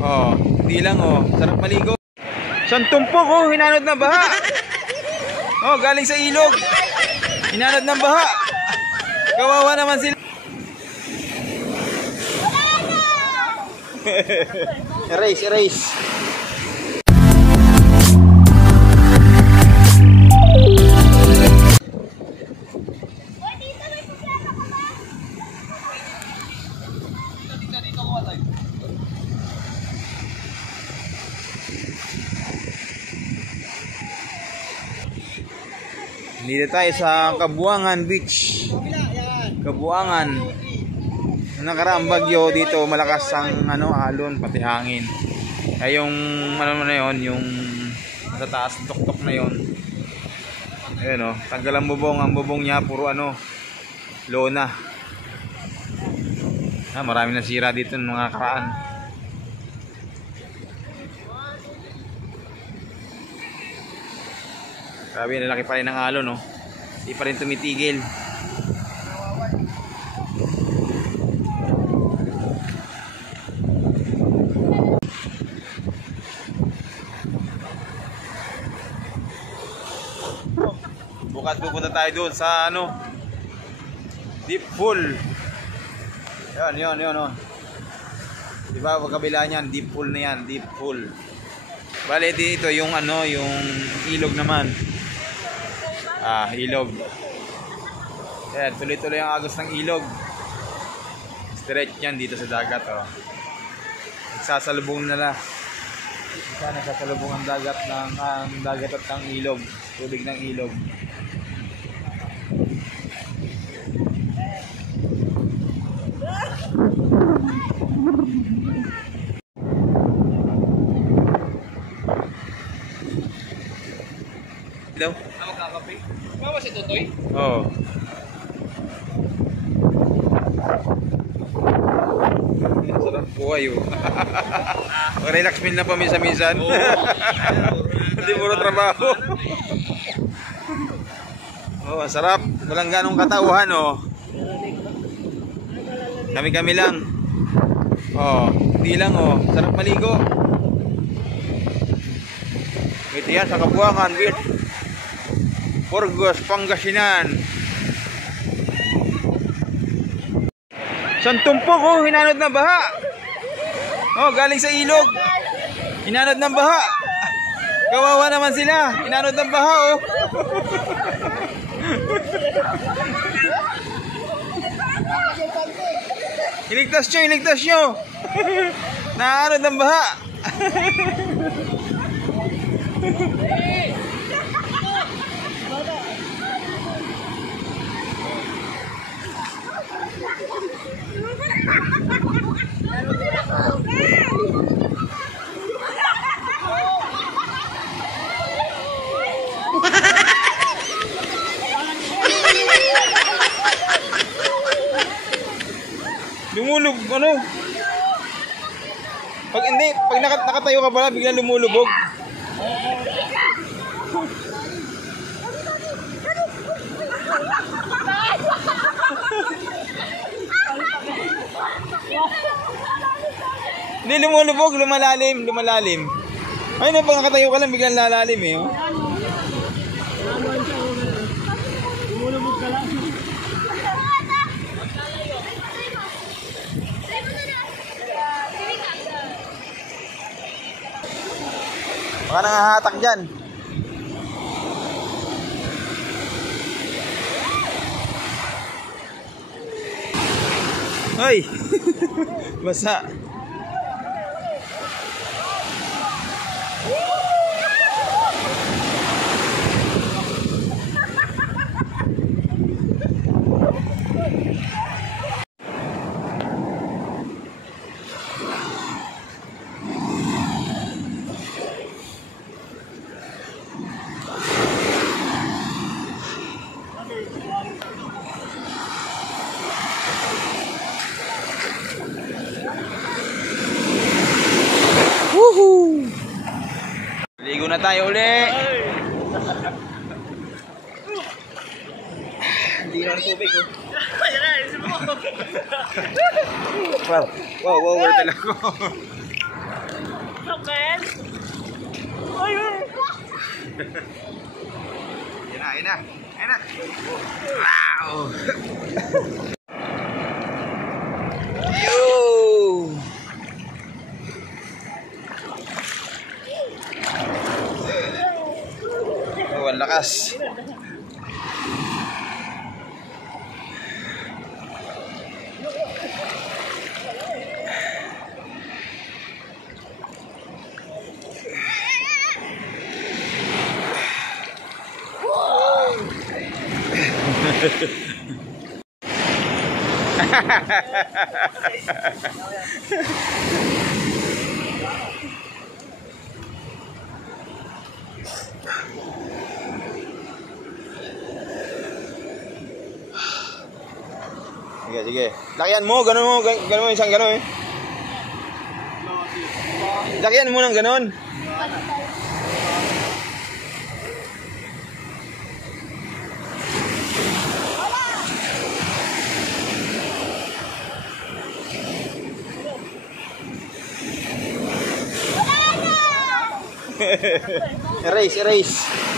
Oh, hindi lang oh. Sarap maligo. Isang tumpok oh, hinanod na baha. Oh, galing sa ilog. Hinanod ng baha. Kawawa naman sila. Erase, erase. Dito tayo sa Kabuangan Beach. Kabuangan. Nakaraang bagyo dito, malakas ang alon pati hangin. Kaya yung na yon, yung sa taas tuktok na yon. Ayun oh, tanggal ang bubong niya puro lona. Marami na sira dito ng mga karaan. Grabe, lalaki pa rin ng alon, no? Hindi pa rin tumitigil. Bukas pupunta tayo doon sa deep pool. Yan, oh. Diba, pagkabila niyan, deep pool na yan, deep pool. Bale, dito yung yung ilog naman. Ilog. Ayan, tuloy-tuloy ang agos ng ilog. Straight yan dito sa dagat, oh. Nagsasalubong nila. Nagsasalubong ang dagat at ng ilog. Tubig ng ilog. Daw? Magkakape? Mama si Totoy? Oo. Sarap buhay oh. Relax min na paminsan-minsan. Hindi puro trabaho. Oh, sarap. Walang ganong katauhan oh. Kami-kami lang. Oh, hindi lang oh. Sarap maligo. Ito yan sa Kabuangan Beach. Burgos, Pangasinan. Isang tumpok oh, hinanod na baha. Oh, galing sa ilog. Hinanod ng baha. Kawawa naman sila. Hinanod ng baha oh. Iligtas nyo. Naanod ng baha. Lumulog pag nakatayo ka pala biglang lumulubog. Hindi lumulubog, lumalalim. Ay na, pag nakatayo ka lang biglang lalalim eh. Lumulubog ka lang. Baka nangahatak dyan. Ay! Basa. Ligo na tayo uli. Hindi na ang tubig oh. Wow, wala talaga ako. sakit. Ayun. Ayun na. Wow! Yo! Oh, ang lakas. Sige. Lakihan mo, ganun mo isang ganun eh. Lakihan mo ng ganun. Erase.